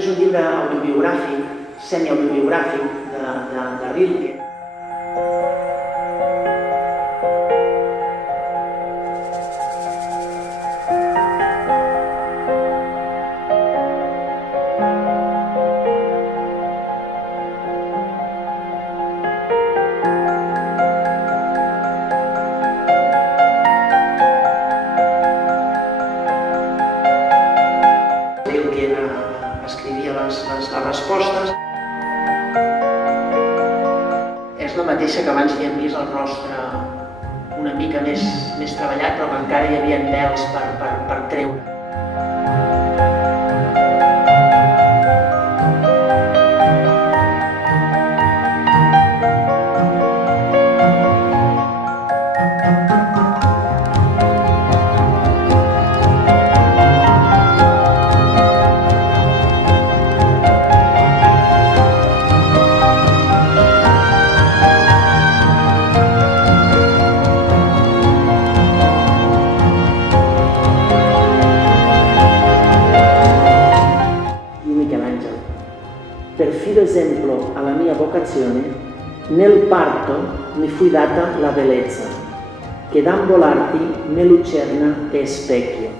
és un llibre autobiogràfic, semiautobiogràfic de Rilke. Escrivia les respostes. És la mateixa que abans li hem vist el rostre una mica més treballat, però que encara hi havia pèls per treure. Perfilo esempio alla mia vocazione, nel parto mi fu data la bellezza, che d'ambo l'arti me lucerna e specchio.